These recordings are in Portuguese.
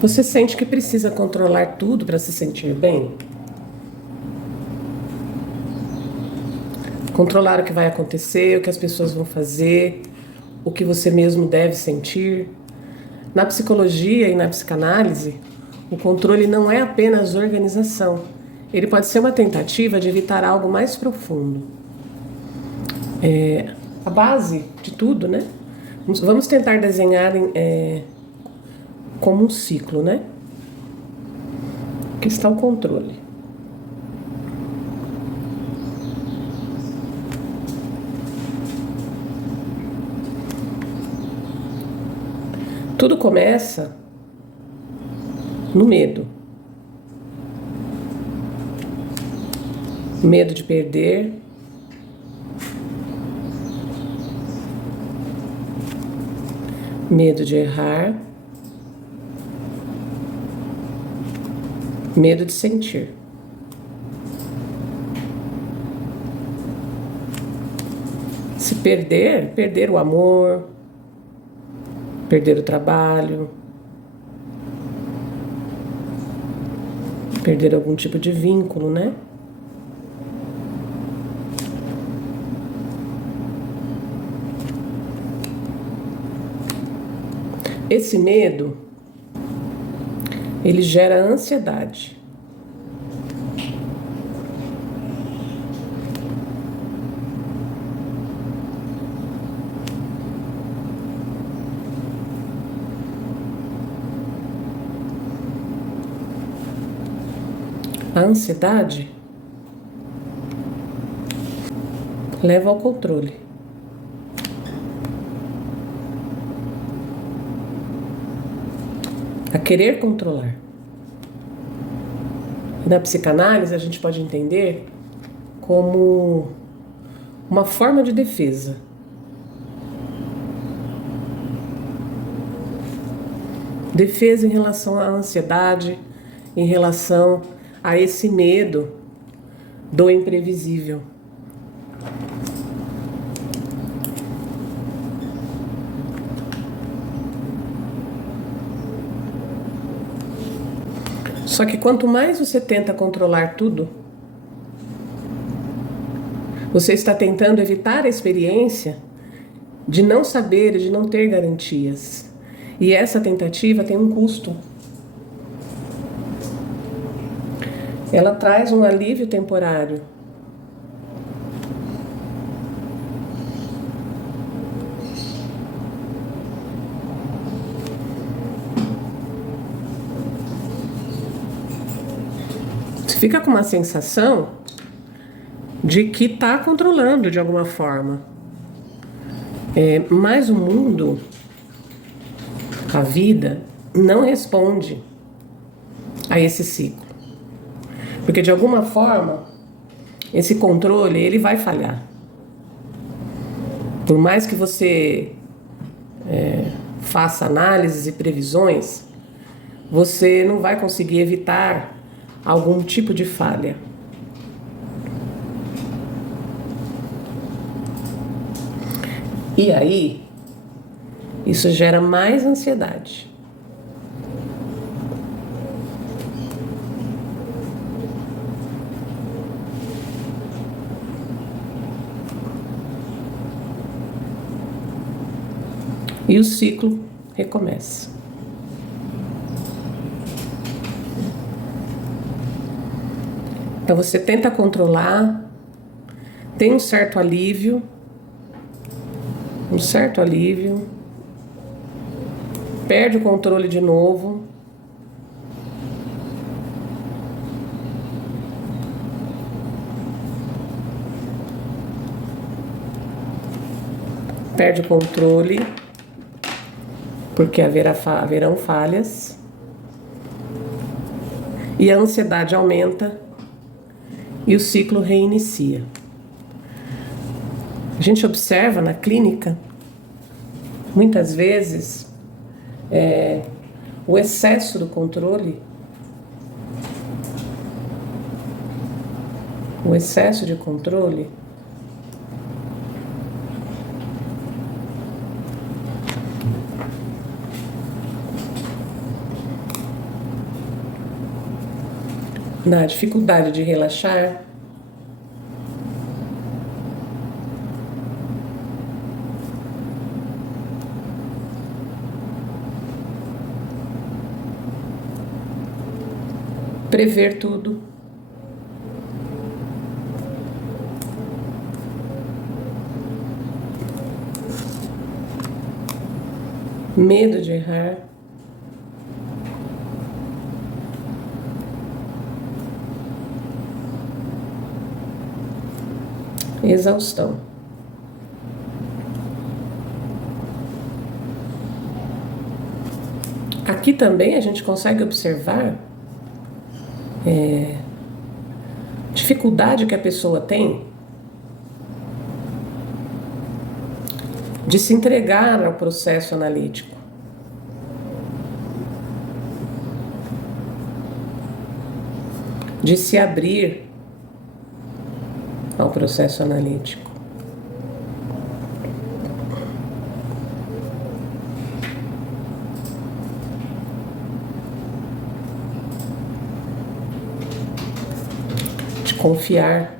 Você sente que precisa controlar tudo para se sentir bem? Controlar o que vai acontecer, o que as pessoas vão fazer, o que você mesmo deve sentir. Na psicologia e na psicanálise, o controle não é apenas organização. Ele pode ser uma tentativa de evitar algo mais profundo. A base de tudo, né? Vamos tentar desenhar como um ciclo, né? Aqui está o controle. Tudo começa no medo. Medo de perder. Medo de errar. Medo de sentir. Se perder o amor, perder o trabalho, perder algum tipo de vínculo, né? Esse medo, ele gera ansiedade. A ansiedade leva ao controle. A querer controlar. Na psicanálise, a gente pode entender como uma forma de defesa. Defesa em relação à ansiedade, em relação a esse medo do imprevisível. Só que quanto mais você tenta controlar tudo, você está tentando evitar a experiência de não saber e de não ter garantias. E essa tentativa tem um custo. Ela traz um alívio temporário. Você fica com uma sensação de que está controlando de alguma forma. Mas o mundo, a vida, não responde a esse ciclo. Porque de alguma forma, esse controle, ele vai falhar. Por mais que você faça análises e previsões, você não vai conseguir evitar algum tipo de falha. E aí, isso gera mais ansiedade. E o ciclo recomeça. Então você tenta controlar, tem um certo alívio, perde o controle de novo. Perde o controle, porque haverão falhas. E a ansiedade aumenta e o ciclo reinicia. A gente observa na clínica, muitas vezes, o excesso do controle, o excesso de controle na dificuldade de relaxar, prever tudo, medo de errar, exaustão. Aqui também a gente consegue observar dificuldade que a pessoa tem de se entregar ao processo analítico. De se abrir ao processo analítico. De confiar.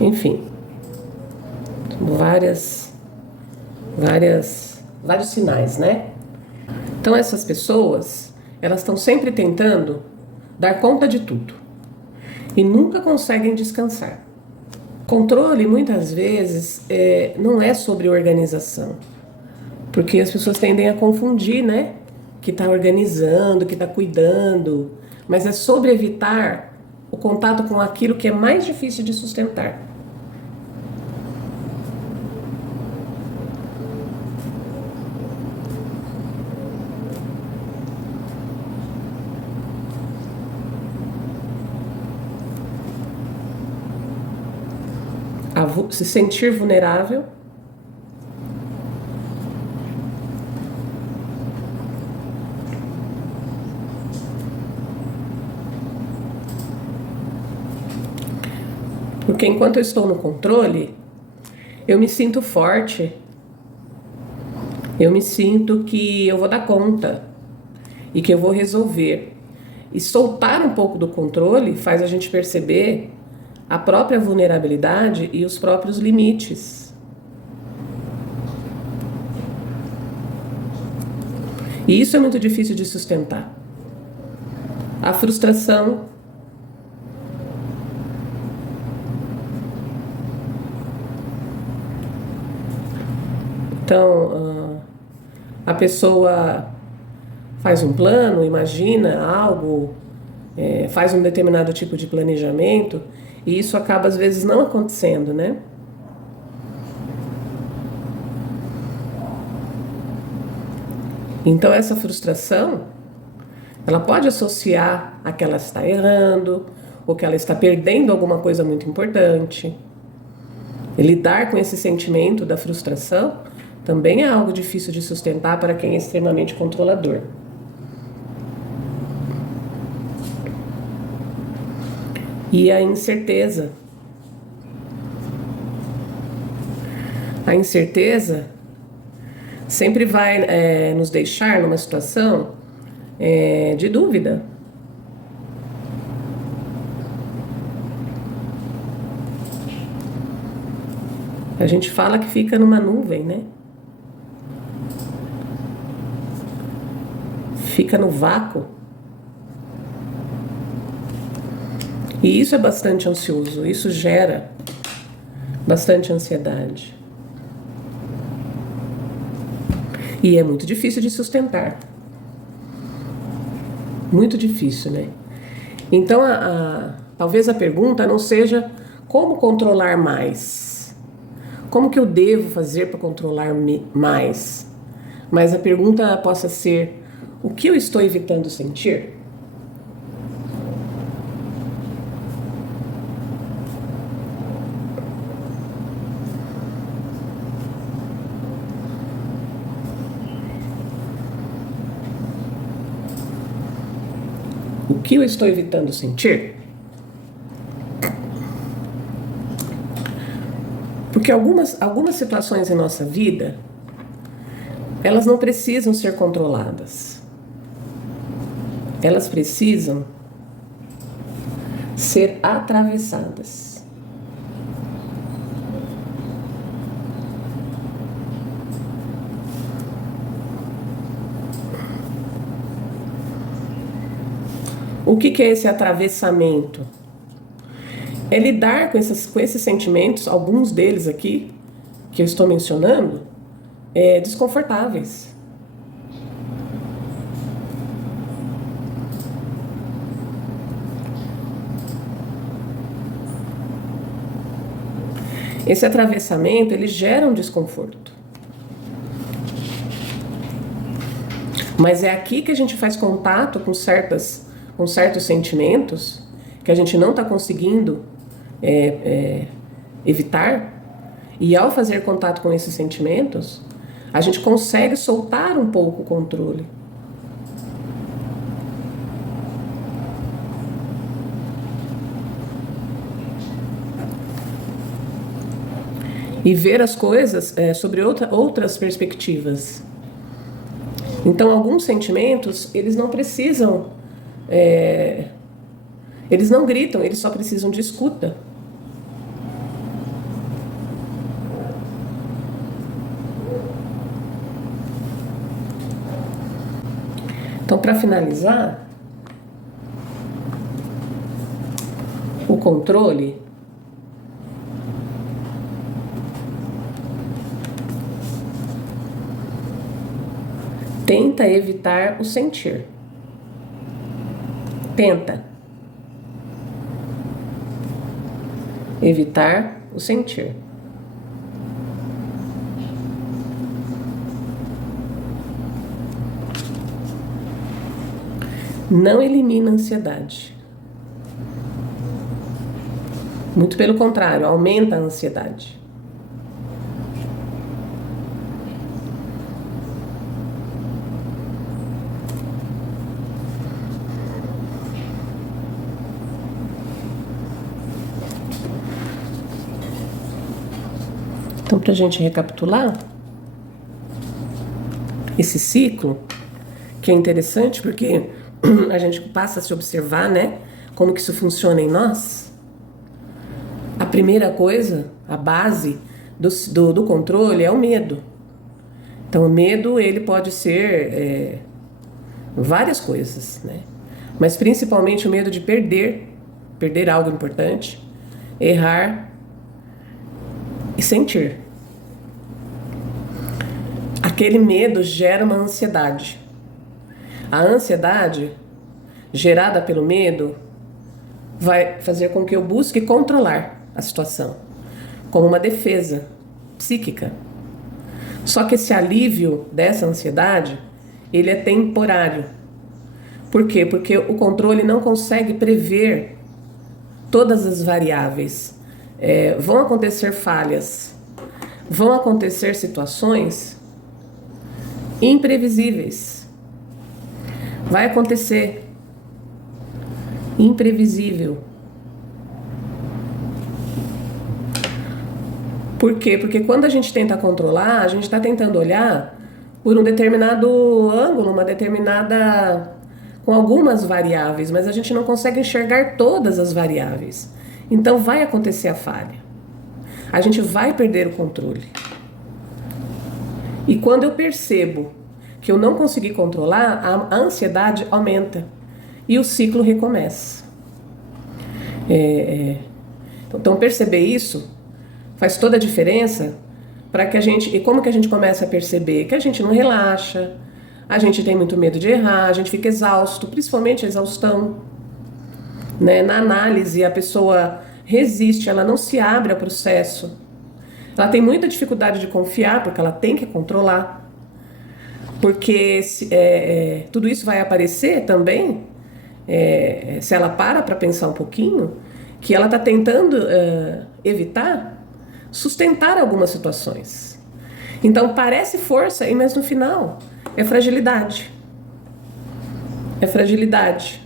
Enfim, vários sinais, né? Então essas pessoas, elas estão sempre tentando dar conta de tudo e nunca conseguem descansar. Controle, muitas vezes, não é sobre organização, porque as pessoas tendem a confundir, né? Que está organizando, que está cuidando, mas é sobre evitar o contato com aquilo que é mais difícil de sustentar. Se sentir vulnerável, porque enquanto eu estou no controle, eu me sinto forte, eu me sinto que eu vou dar conta e que eu vou resolver. E soltar um pouco do controle faz a gente perceber a própria vulnerabilidade e os próprios limites. E isso é muito difícil de sustentar. A frustração, então, a pessoa faz um plano, imagina algo, faz um determinado tipo de planejamento, e isso acaba às vezes não acontecendo, né? Então essa frustração, ela pode associar a que ela está errando, ou que ela está perdendo alguma coisa muito importante. E lidar com esse sentimento da frustração também é algo difícil de sustentar para quem é extremamente controlador. E a incerteza. A incerteza sempre vai nos deixar numa situação de dúvida. A gente fala que fica numa nuvem, né? Fica no vácuo. E isso é bastante ansioso, isso gera bastante ansiedade. E é muito difícil de sustentar. Muito difícil, né? Então, talvez a pergunta não seja como controlar mais. Como que eu devo fazer para controlar mais? Mas a pergunta possa ser: o que eu estou evitando sentir? O que eu estou evitando sentir? Porque algumas situações em nossa vida, elas não precisam ser controladas. elas precisam ser atravessadas. O que é esse atravessamento? É lidar com esses sentimentos, alguns deles aqui, que eu estou mencionando, desconfortáveis. Esse atravessamento, ele gera um desconforto. Mas é aqui que a gente faz contato com certos sentimentos que a gente não está conseguindo evitar. E ao fazer contato com esses sentimentos, a gente consegue soltar um pouco o controle. E ver as coisas sobre outras perspectivas. Então, alguns sentimentos, eles não precisam, eles não gritam, eles só precisam de escuta. Então, para finalizar, o controle tenta evitar o sentir. Tenta evitar o sentir. Não elimina a ansiedade. Muito pelo contrário, aumenta a ansiedade. Então, para a gente recapitular esse ciclo, que é interessante porque a gente passa a se observar, né, como que isso funciona em nós. A primeira coisa, a base do controle é o medo. Então, o medo, ele pode ser várias coisas, né? Mas principalmente o medo de perder algo importante, errar e sentir. Aquele medo gera uma ansiedade. A ansiedade gerada pelo medo vai fazer com que eu busque controlar a situação, como uma defesa psíquica. Só que esse alívio dessa ansiedade, ele é temporário. Por quê? Porque o controle não consegue prever todas as variáveis. Vão acontecer falhas, vão acontecer situações imprevisíveis. Vai acontecer imprevisível. Por quê? Porque quando a gente tenta controlar, a gente está tentando olhar por um determinado ângulo, com algumas variáveis, mas a gente não consegue enxergar todas as variáveis. Então vai acontecer a falha. A gente vai perder o controle. E quando eu percebo que eu não consegui controlar, a ansiedade aumenta e o ciclo recomeça. Então perceber isso faz toda a diferença para que a gente... E como que a gente começa a perceber? Que a gente não relaxa, a gente tem muito medo de errar, a gente fica exausto, principalmente a exaustão. Né? Na análise, a pessoa resiste, ela não se abre ao processo. Ela tem muita dificuldade de confiar, porque ela tem que controlar. Porque tudo isso vai aparecer também, se ela para pensar um pouquinho, que ela está tentando evitar sustentar algumas situações. Então parece força, mas no final é fragilidade. É fragilidade.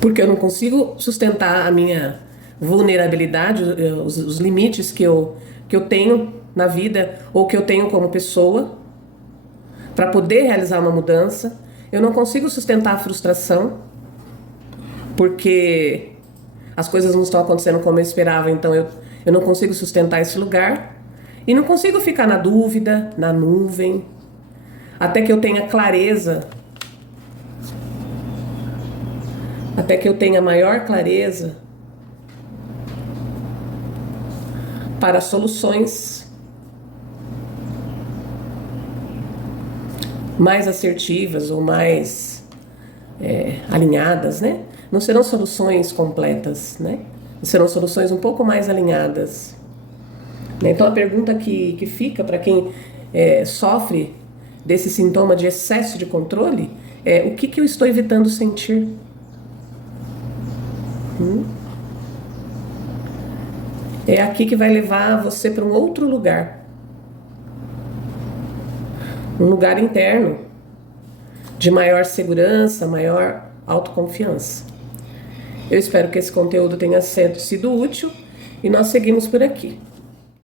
Porque eu não consigo sustentar a minha vulnerabilidade, os limites que eu tenho na vida ou que eu tenho como pessoa. para poder realizar uma mudança. Eu não consigo sustentar a frustração, porque as coisas não estão acontecendo como eu esperava, então eu não consigo sustentar esse lugar. E não consigo ficar na dúvida, na nuvem, até que eu tenha clareza, até que eu tenha maior clareza para soluções mais assertivas ou mais alinhadas, né? Não serão soluções completas, né? Serão soluções um pouco mais alinhadas. Então a pergunta que fica para quem sofre desse sintoma de excesso de controle é: o que eu estou evitando sentir? É aqui que vai levar você para um outro lugar. Um lugar interno de maior segurança, maior autoconfiança. Eu espero que esse conteúdo tenha sido útil e nós seguimos por aqui.